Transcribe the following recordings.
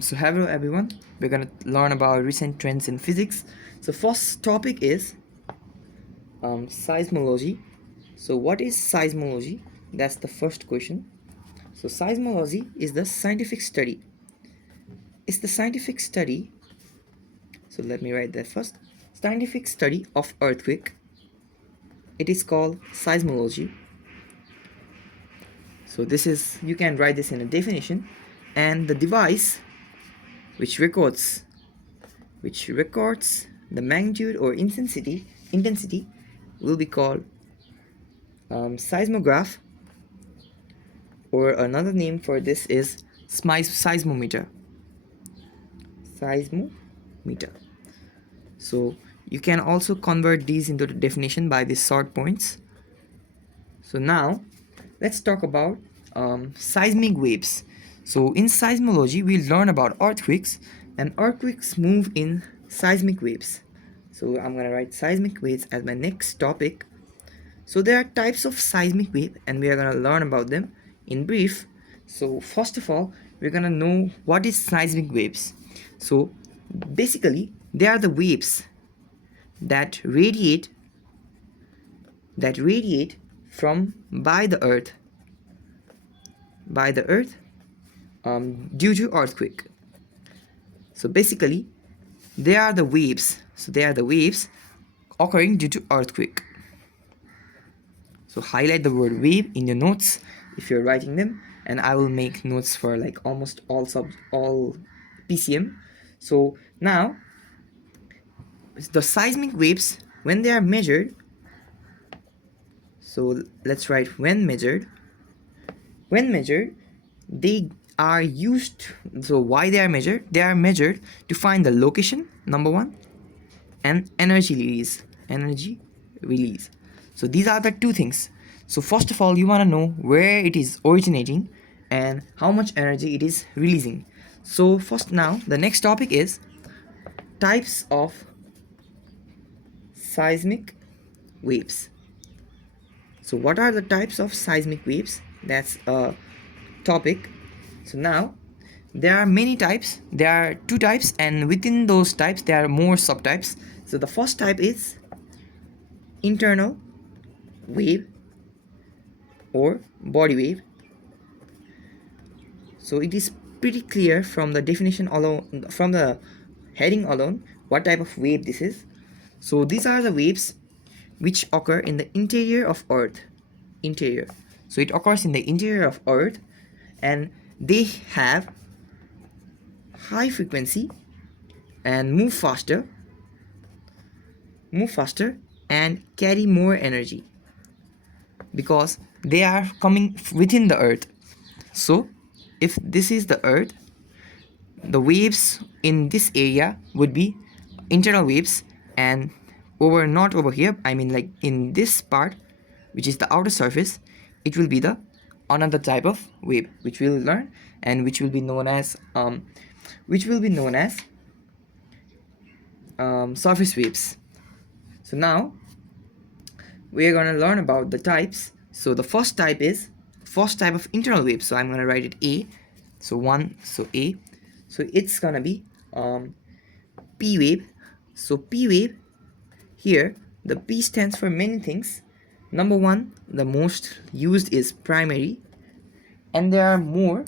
So hello everyone, we're gonna learn about recent trends in physics. So first topic is seismology. So what is seismology? That's the first question. So seismology is the scientific study. It's the scientific study. So let me write that first. Scientific study of earthquake. It is called seismology. So this is, you can write this in a definition, and the device which records the magnitude or intensity will be called seismograph, or another name for this is seismometer. So you can also convert these into the definition by these short points. So now let's talk about seismic waves. So in seismology we learn about earthquakes, and earthquakes move in seismic waves. So I'm gonna write seismic waves as my next topic. So there are types of seismic wave and we are gonna learn about them in brief. So first of all, we're gonna know what is seismic waves. So basically they are the waves that radiate from by the earth due to earthquake. So basically they are the waves occurring due to earthquake. So highlight the word wave in your notes if you're writing them, and I will make notes for like almost all PCM. So now the seismic waves, when they are measured, so let's write when measured, they are used. So why they are measured? They are measured to find the location, number one, and energy release. So these are the two things. So first of all, you want to know where it is originating and how much energy it is releasing. So first, now the next topic is types of seismic waves. So what are the types of seismic waves? That's a topic. So now there are many types. There are two types, and within those types there are more subtypes. So the first type is internal wave or body wave. So it is pretty clear from the definition alone, from the heading alone, what type of wave this is. So these are the waves which occur in the interior of earth. So it occurs in the interior of earth, and they have high frequency and move faster and carry more energy because they are coming within the earth. So if this is the earth, the waves in this area would be internal waves, and not over here, I mean like in this part, which is the outer surface, it will be the another type of wave which we'll learn, and which will be known as surface waves. So now we are going to learn about the types. So the first type of internal wave. So I'm going to write it A. So A. So it's going to be P wave. So P wave, here the P stands for many things. Number one, the most used is primary, and there are more.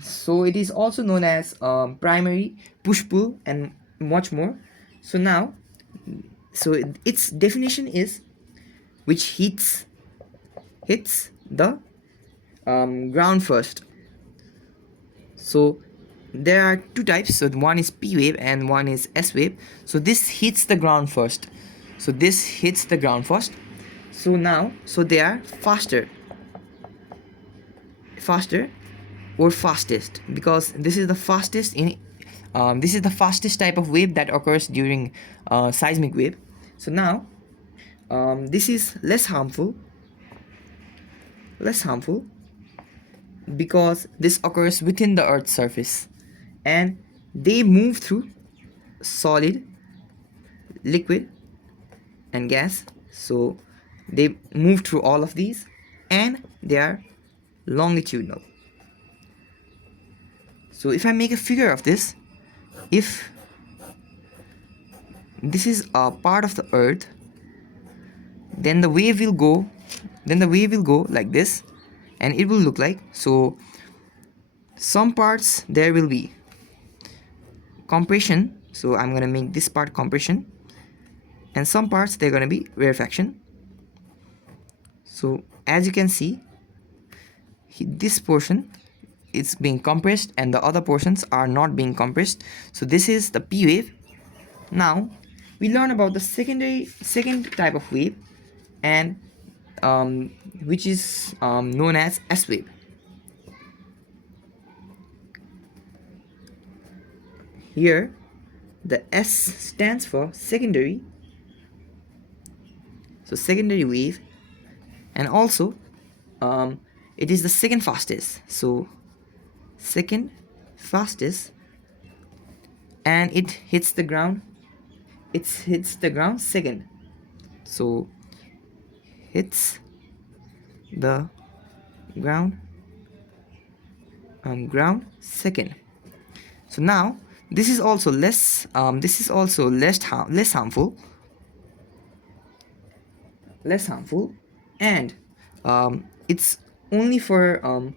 So it is also known as primary, push-pull, and much more. So now, its definition is which hits the ground first. So there are two types. So one is P wave and one is S wave. So this hits the ground first. So now, they are faster or fastest, because this is the fastest type of wave that occurs during seismic wave. So now this is less harmful because this occurs within the earth's surface, and they move through solid, liquid, and gas. So they move through all of these, and they are longitudinal. So if I make a figure of this, if this is a part of the earth, then the wave will go like this, and it will look like, so some parts there will be compression, so I'm gonna make this part compression, and some parts they're gonna be rarefaction. So as you can see, this portion is being compressed and the other portions are not being compressed. So this is the P wave. Now we learn about the second type of wave, and which is known as S wave. Here the S stands for secondary, so secondary wave, and also it is the second fastest, so second fastest, and it hits the ground second, so hits the ground second. So now this is also less harmful, and it's only for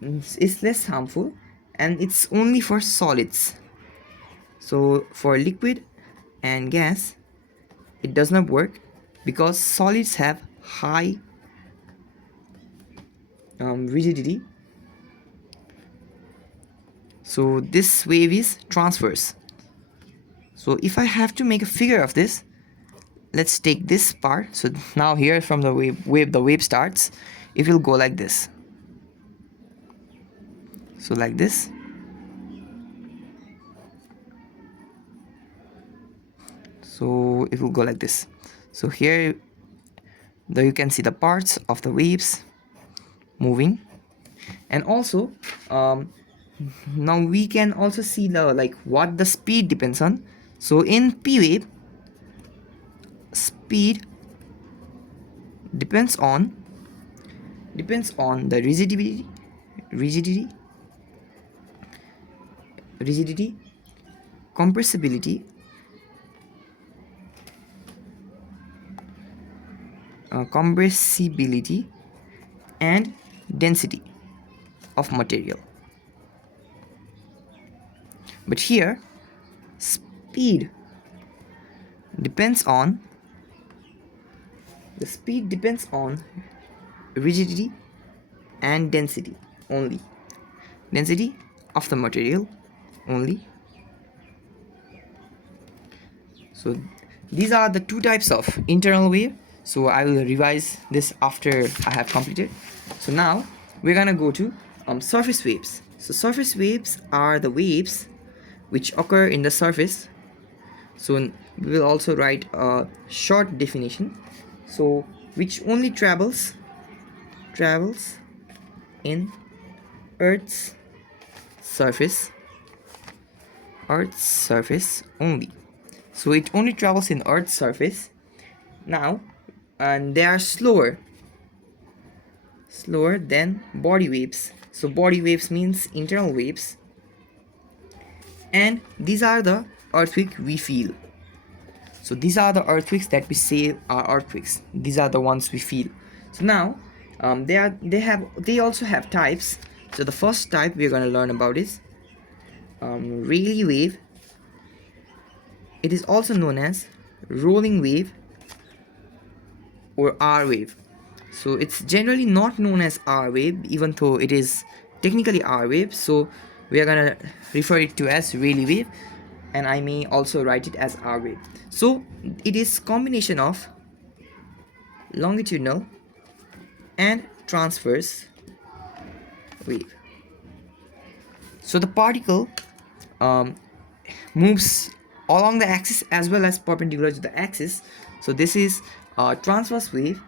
it's less harmful, and it's only for solids. So for liquid and gas it does not work, because solids have high rigidity. So this wave is transverse. So if I have to make a figure of this, let's take this part. So now here from the wave starts, it will go like this, so like this. So it will go like this. So here you can see the parts of the waves moving, and also now we can also see the what the speed depends on. So in P wave, speed depends on the rigidity, compressibility, and density of material. But here speed depends on rigidity and density only, density of the material only. So these are the two types of internal wave. So I will revise this after I have completed. So now we're gonna go to surface waves. So surface waves are the waves which occur in the surface. So we will also write a short definition. So which only travels in Earth's surface only. So it only travels in Earth's surface. Now, and they are slower than body waves. So body waves means internal waves, and these are the earthquake we feel. So these are the earthquakes that we say are earthquakes. These are the ones we feel. So now they also have types. So the first type we're going to learn about is Rayleigh wave. It is also known as rolling wave or R wave. So it's generally not known as R wave, even though it is technically R wave. So we are gonna refer it to as Rayleigh wave, and I may also write it as R wave. So it is combination of longitudinal and transverse wave. So the particle moves along the axis as well as perpendicular to the axis. So this is a transverse wave,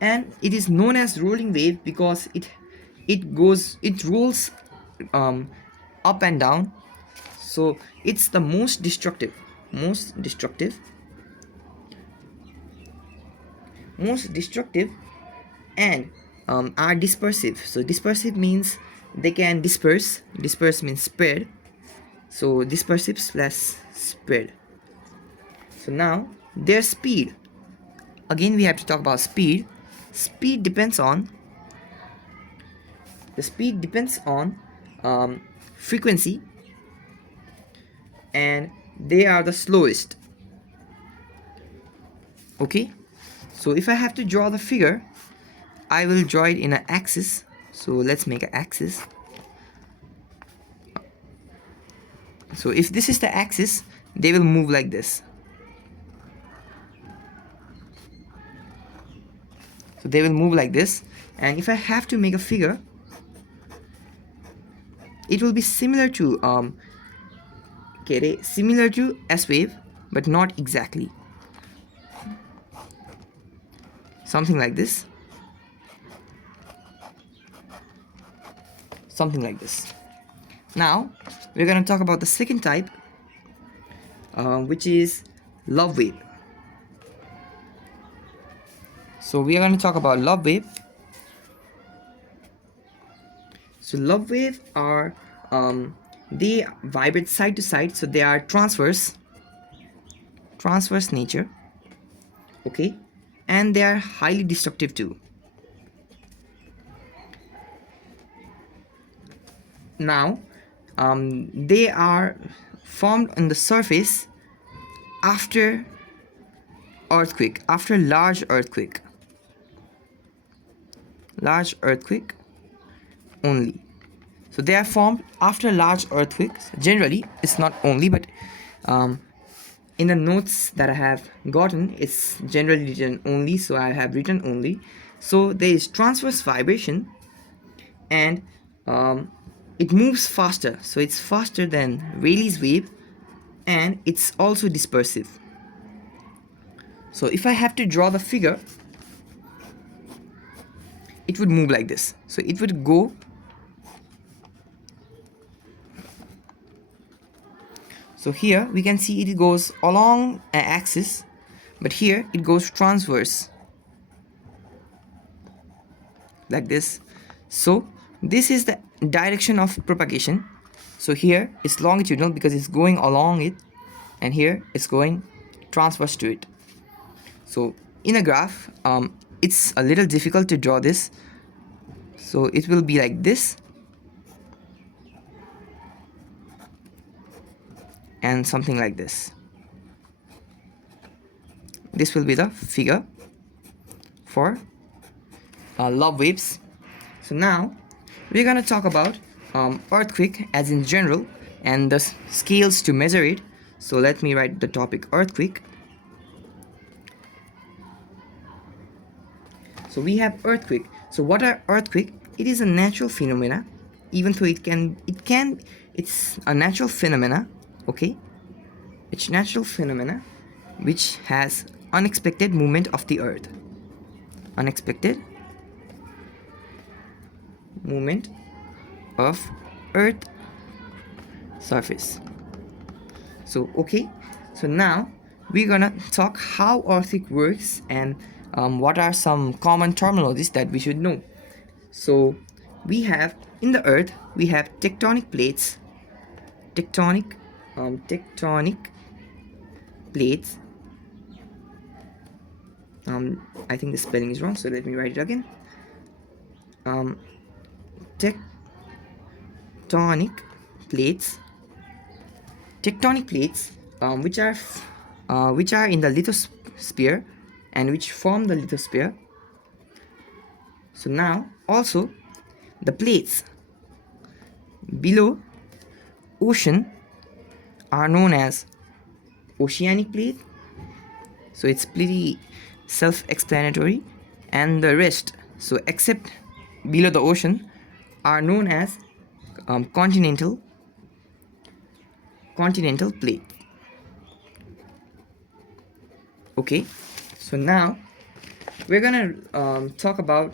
and it is known as rolling wave because it rolls up and down. So it's the most destructive and are dispersive. So dispersive means they can disperse. Disperse means spread. So dispersive plus spread. So now their speed. Again, we have to talk about speed. Speed depends on frequency, and they are the slowest. Okay, so if I have to draw the figure, I will draw it in an axis. So let's make an axis. So if this is the axis, they will move like this. So they will move like this. And if I have to make a figure, it will be similar to S wave, but not exactly. Something like this. Something like this. Now we're going to talk about the second type, which is love wave. So we are going to talk about love wave. So love wave are they vibrate side to side, so they are transverse nature. Okay, and they are highly destructive too. Now they are formed on the surface after earthquake, after large earthquake only. So they are formed after large earthquakes. Generally, it's not only, but in the notes that I have gotten, it's generally written only, so I have written only. So there is transverse vibration, and it moves faster, so it's faster than Rayleigh's wave, and it's also dispersive. So if I have to draw the figure, it would move like this. So it would go so here we can see it goes along an axis, but here it goes transverse like this. So this is the direction of propagation. So here it's longitudinal because it's going along it, and here it's going transverse to it. So in a graph, it's a little difficult to draw this. So it will be like this, and something like this. This will be the figure for love waves. So now we're gonna talk about earthquake as in general and the scales to measure it. So let me write the topic earthquake. So we have earthquake. So what are earthquake? It is a natural phenomena, even though it's a natural phenomena. Okay, it's natural phenomena which has unexpected movement of the earth. Unexpected movement of earth surface. So okay, so now we're gonna talk how earthquake works and what are some common terminologies that we should know. So we have in the earth, we have tectonic plates, tectonic plates. I think the spelling is wrong, so let me write it again. Tectonic plates, which are in the lithosphere and which form the lithosphere. So now also the plates below ocean are known as oceanic plate. So it's pretty self-explanatory, and the rest, so except below the ocean, are known as continental plate. Okay, so now we're gonna talk about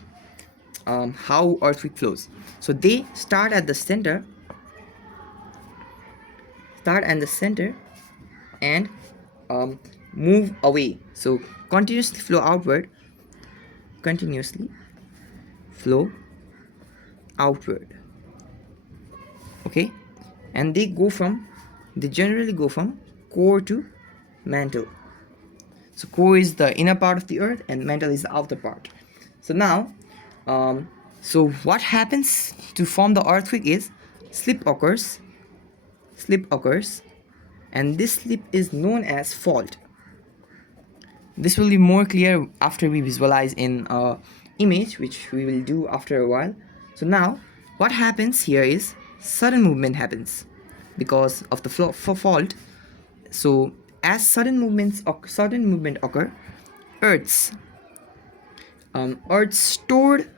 how earthquake flows. So they start at the center and move away. So continuously flow outward. okay, and they generally go from core to mantle. So core is the inner part of the earth and mantle is the outer part. So now, so what happens to form the earthquake is slip occurs, and this slip is known as fault. This will be more clear after we visualize in image, which we will do after a while. So now what happens here is sudden movement happens because of the fault. So as sudden movement occur, earth's stored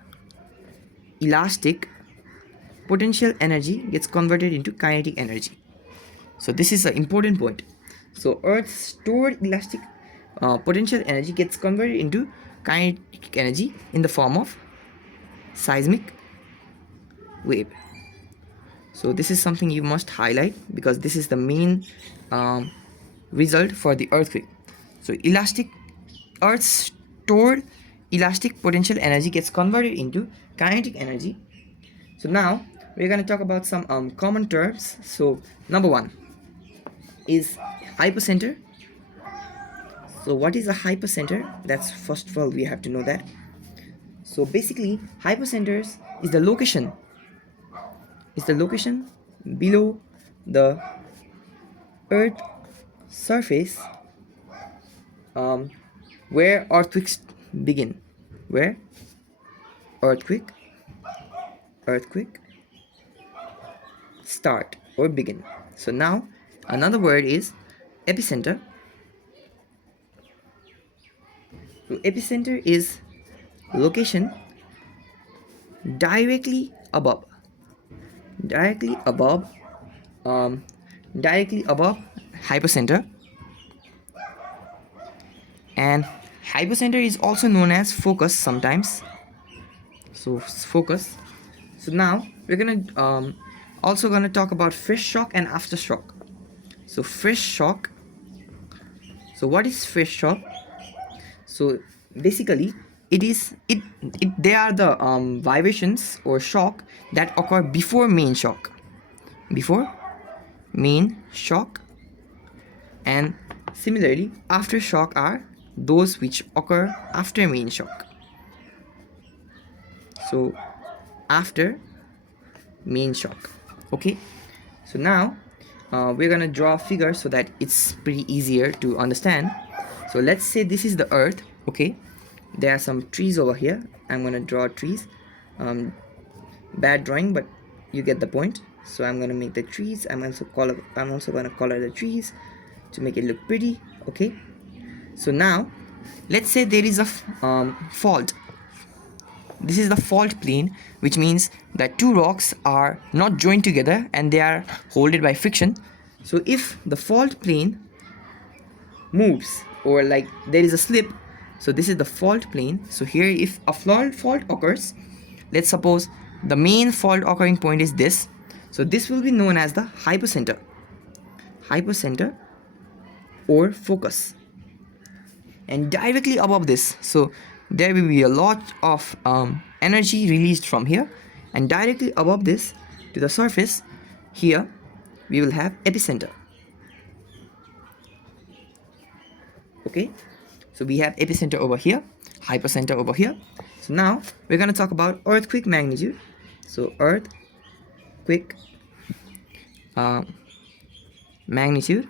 elastic potential energy gets converted into kinetic energy. So this is an important point. So earth's stored elastic potential energy gets converted into kinetic energy in the form of seismic wave. So this is something you must highlight because this is the main result for the earthquake. So earth's stored elastic potential energy gets converted into kinetic energy. So now we're going to talk about some common terms. So number one is hypocenter. So what is a hypocenter? That's first of all we have to know that. So basically hypocenters is the location below the earth surface where earthquakes begin, where earthquake start or begin. So now another word is epicenter. So epicenter is location directly above hypocenter, and hypocenter is also known as focus sometimes. So focus. So now we're gonna also gonna talk about fresh shock and aftershock. So fresh shock. So what is fresh shock? So basically they are the vibrations or shock that occur before main shock, and similarly aftershock are those which occur after main shock. So after main shock. Okay, so now we're gonna draw a figure so that it's pretty easier to understand. So let's say this is the earth. Okay, there are some trees over here. I'm gonna draw trees. Bad drawing, but you get the point. So I'm gonna make the trees. I'm also gonna color the trees to make it look pretty. Okay, so now let's say there is a fault. This is the fault plane, which means that two rocks are not joined together and they are holded by friction. So if the fault plane moves, or like there is a slip, so this is the fault plane. So here if a fault occurs, let's suppose the main fault occurring point is this. So this will be known as the hypocenter or focus. And directly above this, so there will be a lot of energy released from here, and directly above this to the surface here we will have epicenter. Okay, so we have epicenter over here, hypocenter over here. So now we're going to talk about earthquake magnitude. So earthquake magnitude.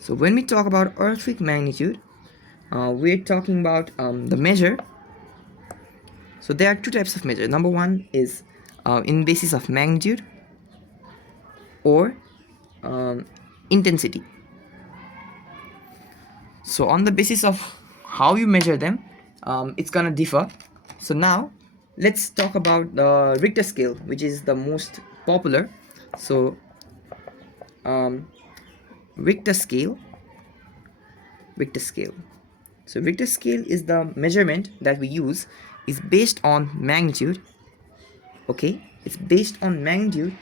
So when we talk about earthquake magnitude, we're talking about the measure. So there are two types of measure. Number one is in basis of magnitude or intensity. So on the basis of how you measure them, it's gonna differ. So now let's talk about the Richter scale, which is the most popular. So Richter scale. So Richter scale is the measurement that we use, is based on magnitude. Okay, it's based on magnitude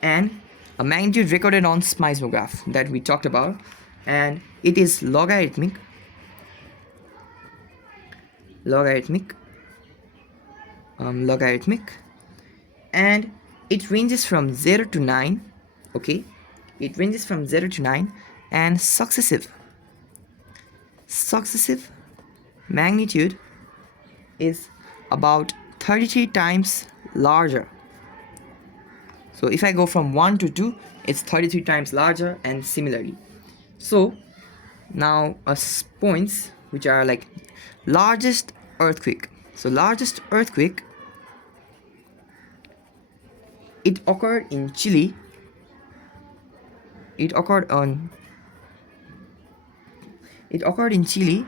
and a magnitude recorded on seismograph that we talked about, and it is logarithmic and it ranges from 0 to 9. Okay, it ranges from 0 to 9, and successive magnitude is about 33 times larger. So if I go from 1 to 2, it's 33 times larger, and similarly. So now points which are like largest earthquake. So largest earthquake, it occurred in Chile. It occurred in Chile,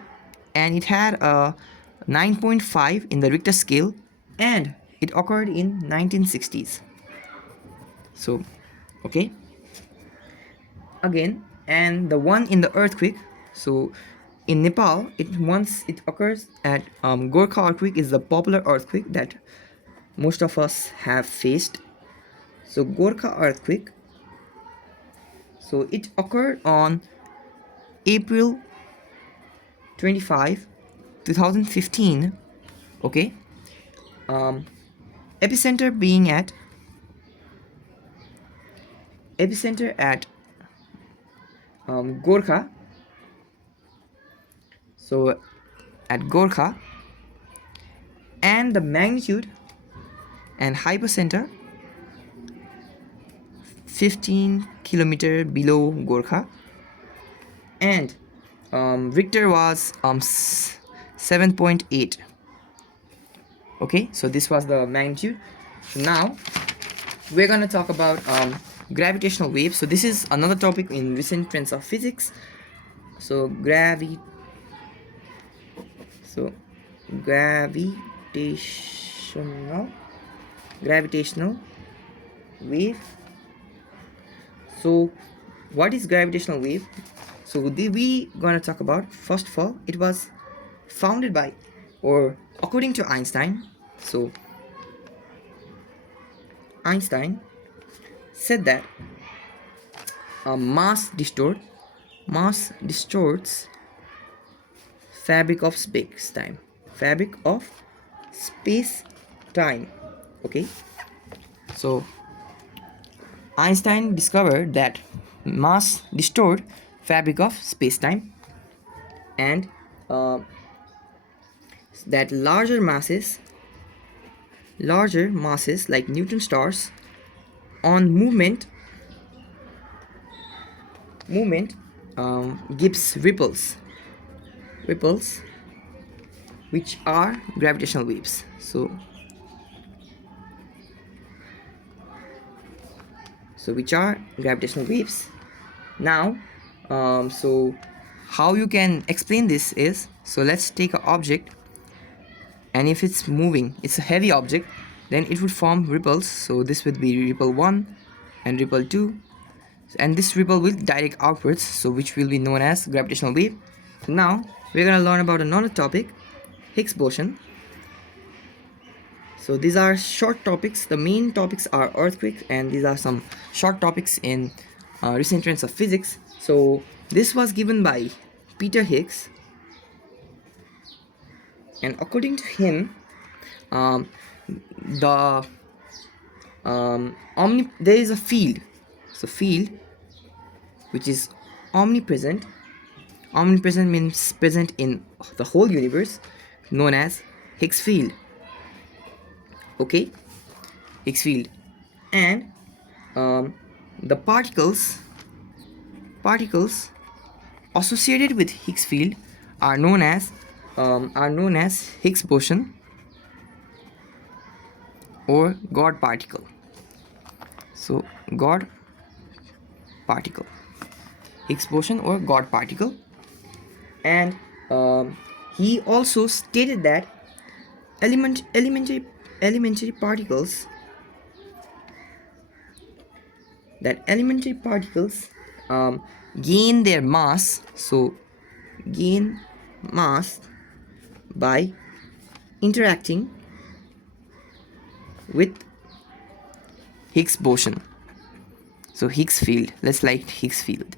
and it had a 9.5 in the Richter scale, and it occurred in 1960s. So okay, again, and the one in the earthquake, so in Nepal, it occurs at Gorkha earthquake is the popular earthquake that most of us have faced. So Gorkha earthquake, so it occurred on April 25, 2015. Okay, epicenter at Gorkha. So at Gorkha, and the magnitude and hypocenter 15 kilometer below Gorkha, and Richter was 7.8. Okay, so this was the magnitude. So now we're gonna talk about gravitational waves. So this is another topic in recent trends of physics. So gravitational wave. So what is gravitational wave? So we gonna talk about, first of all, it was founded by, or according to Einstein. So Einstein said that mass distorts fabric of space time. Okay, so Einstein discovered that mass distort fabric of space-time, and that larger masses like neutron stars on movement gives ripples which are gravitational waves. So which are gravitational waves. Now so how you can explain this is, so let's take an object, and if it's moving, it's a heavy object, then it would form ripples. So this would be ripple 1 and ripple 2, and this ripple will direct outwards, so which will be known as gravitational wave. So now we're gonna learn about another topic, Higgs boson. So these are short topics. The main topics are earthquakes, and these are some short topics in recent trends of physics. So this was given by Peter Higgs, and according to him, there is a field. So field which is omnipresent. Omnipresent means present in the whole universe, known as Higgs field. Okay, Higgs field, and the particles associated with Higgs field are known as Higgs boson or God particle. So God particle, Higgs boson or God particle, and he also stated that elementary particles gain their mass. So gain mass by interacting with Higgs boson. So Higgs field, let's like Higgs field.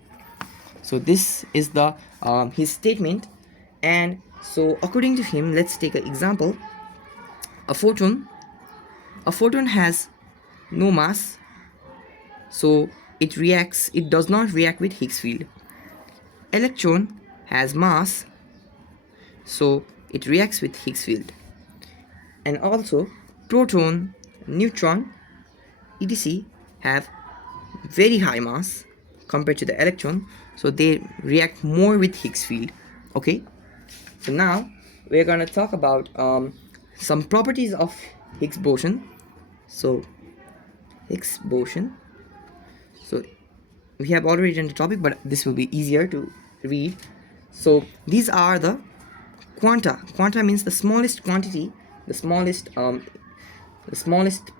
So this is the his statement. And so according to him, let's take an example. A photon has no mass, so it does not react with Higgs field. Electron has mass, so it reacts with Higgs field. And also proton, neutron, etc. have very high mass compared to the electron, so they react more with Higgs field. Okay, so now we're going to talk about some properties of Higgs boson. So Higgs boson, so we have already done the topic, but this will be easier to read. So these are the quanta. Quanta means the smallest quantity, the smallest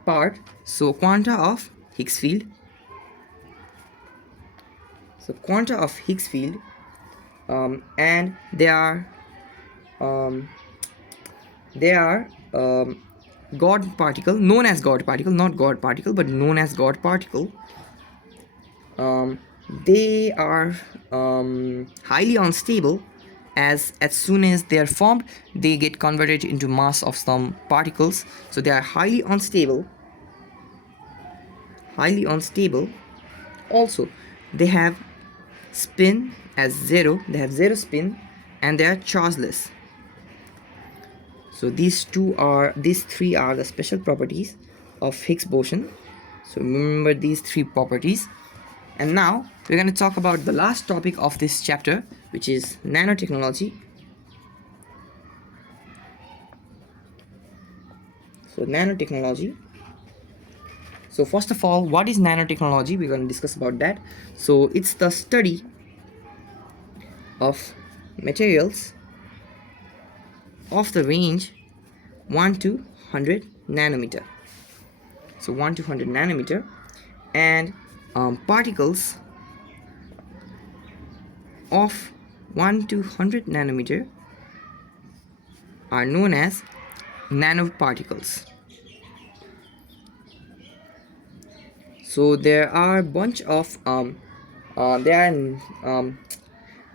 part. So quanta of Higgs field. So quanta of Higgs field, and they are God particle, known as God particle, not God particle, but known as God particle. They are highly unstable, as soon as they are formed, they get converted into mass of some particles. So they are highly unstable. Also, they have spin as 0. They have 0 spin, and they are chargeless. So these three are the special properties of Higgs boson. So remember these 3 properties. And now we're going to talk about the last topic of this chapter, which is nanotechnology. So nanotechnology. So first of all, what is nanotechnology? We're going to discuss about that. So it's the study of materials of the range 1 to 100 nanometer. So 1 to 100 nanometer, and particles of 1 to 100 nanometer are known as nanoparticles. So there are a bunch of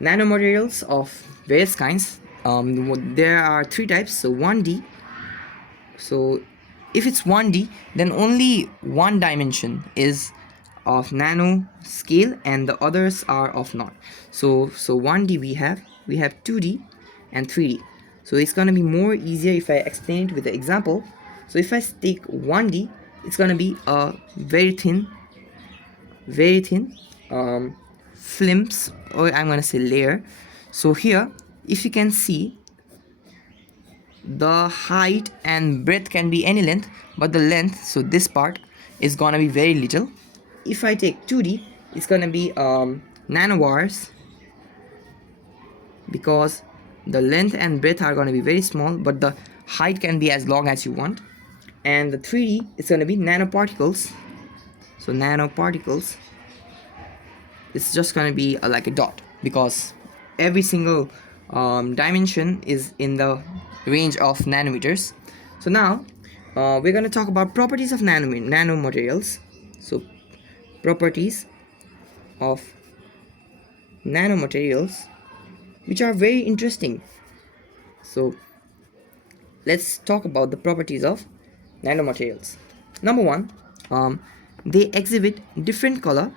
nanomaterials of various kinds. There are 3 types. So 1D. So if it's 1D, then only one dimension is of nano scale and the others are of not. So 1D we have 2D and 3D. So it's gonna be more easier if I explain it with the example. So if I take 1D, it's gonna be a very thin films, or I'm gonna say layer. So here, if you can see, the height and breadth can be any length, but the length, so this part, is gonna be very little. If I take 2D, it's gonna be nanowires, because the length and breadth are gonna be very small, but the height can be as long as you want. And the 3D is gonna be nanoparticles. So nanoparticles, it's just gonna be like a dot, because every single dimension is in the range of nanometers. So now we're gonna talk about properties of nanomaterials. So properties of nanomaterials, which are very interesting. So let's talk about the properties of nanomaterials. Number 1, they exhibit different color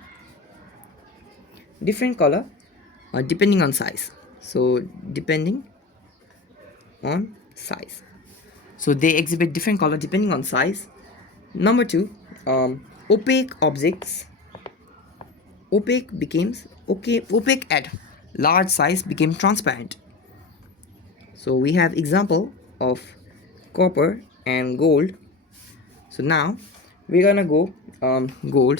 depending on size. So depending on size, so they exhibit different color depending on size. Number 2, opaque objects. Opaque at large size became transparent. So we have example of copper and gold. So now we're gonna go gold.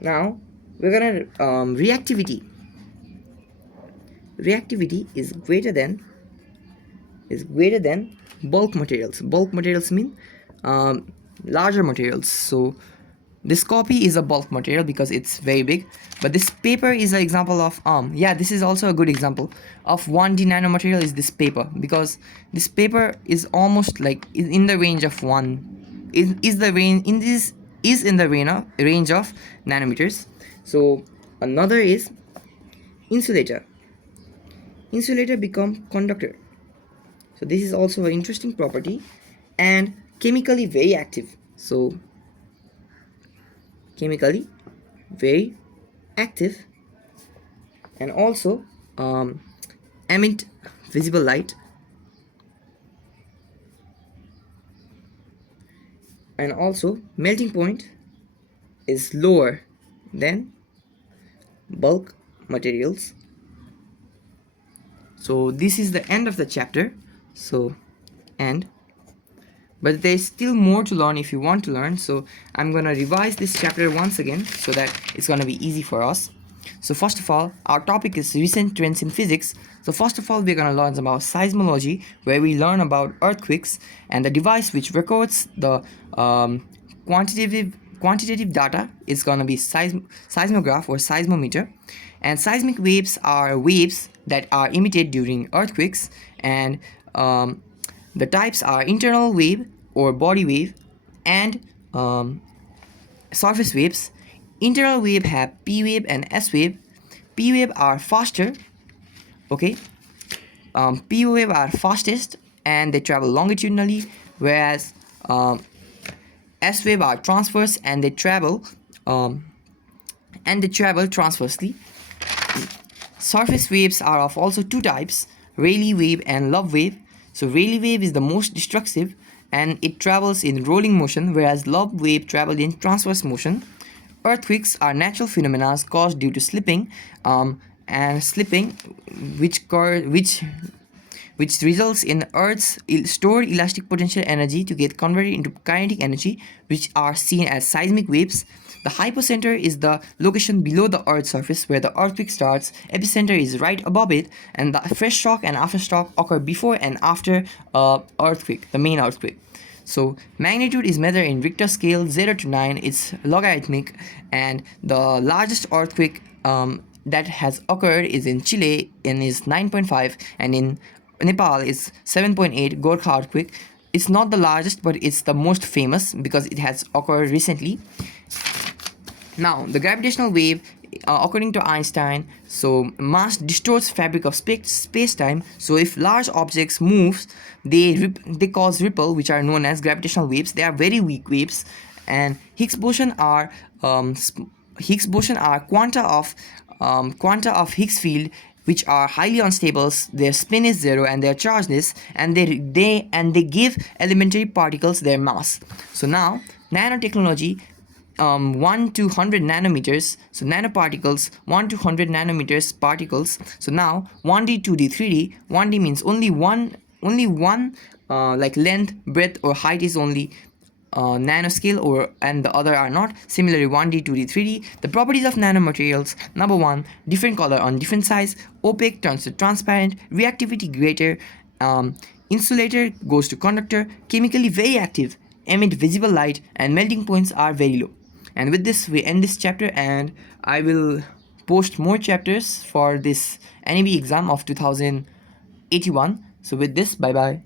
Now we're gonna reactivity. Reactivity is greater than bulk materials. Bulk materials mean larger materials. So this copy is a bulk material because it's very big, but this paper is an example of this is also a good example of 1D nanomaterial. Is this paper, because this paper is almost like in the range of is in the range of nanometers. So another is insulator. Insulator become conductor. So this is also an interesting property. And chemically very active. So chemically very active, and also emit visible light, and also melting point is lower than bulk materials. So this is the end of the chapter. So end, but there's still more to learn if you want to learn. So I'm gonna revise this chapter once again so that it's gonna be easy for us. So first of all, our topic is recent trends in physics. So first of all, we're gonna learn about seismology, where we learn about earthquakes and the device which records the quantitative data is gonna be seismograph or seismometer. And seismic waves are waves that are emitted during earthquakes, and the types are internal wave or body wave and surface waves. Internal wave have P wave and S wave. P wave are faster, okay. P wave are fastest and they travel longitudinally, whereas S wave are transverse and they travel transversely. Surface waves are of also two types, Rayleigh wave and Love wave. So Rayleigh wave is the most destructive and it travels in rolling motion, whereas Love wave travels in transverse motion. Earthquakes are natural phenomena caused due to slipping, which results in Earth's stored elastic potential energy to get converted into kinetic energy, which are seen as seismic waves. The hypocenter is the location below the Earth's surface where the earthquake starts. Epicenter is right above it, and the fresh shock and aftershock occur before and after earthquake, the main earthquake. So magnitude is measured in Richter scale 0 to 9. It's logarithmic, and the largest earthquake that has occurred is in Chile and is 9.5, and in Nepal is 7.8 Gorkha earthquake. It's not the largest, but it's the most famous because it has occurred recently. Now, the gravitational wave, according to Einstein, so mass distorts fabric of space-time. So if large objects move, they cause ripple, which are known as gravitational waves. They are very weak waves, and Higgs boson are quanta of Higgs field, which are highly unstable. Their spin is zero and they are chargeless, and they give elementary particles their mass. So now nanotechnology, 1 to 100 nanometers, so nanoparticles, 1 to 100 nanometers particles. So now 1D, 2D, 3D. 1D means only one like length, breadth or height is only nanoscale, and the other are not. Similarly 1D, 2D, 3D. The properties of nanomaterials: number 1, different color on different size, opaque turns to transparent, reactivity greater, insulator goes to conductor, chemically very active, emit visible light, and melting points are very low. And with this we end this chapter, and I will post more chapters for this NAB exam of 2081. So with this, bye bye.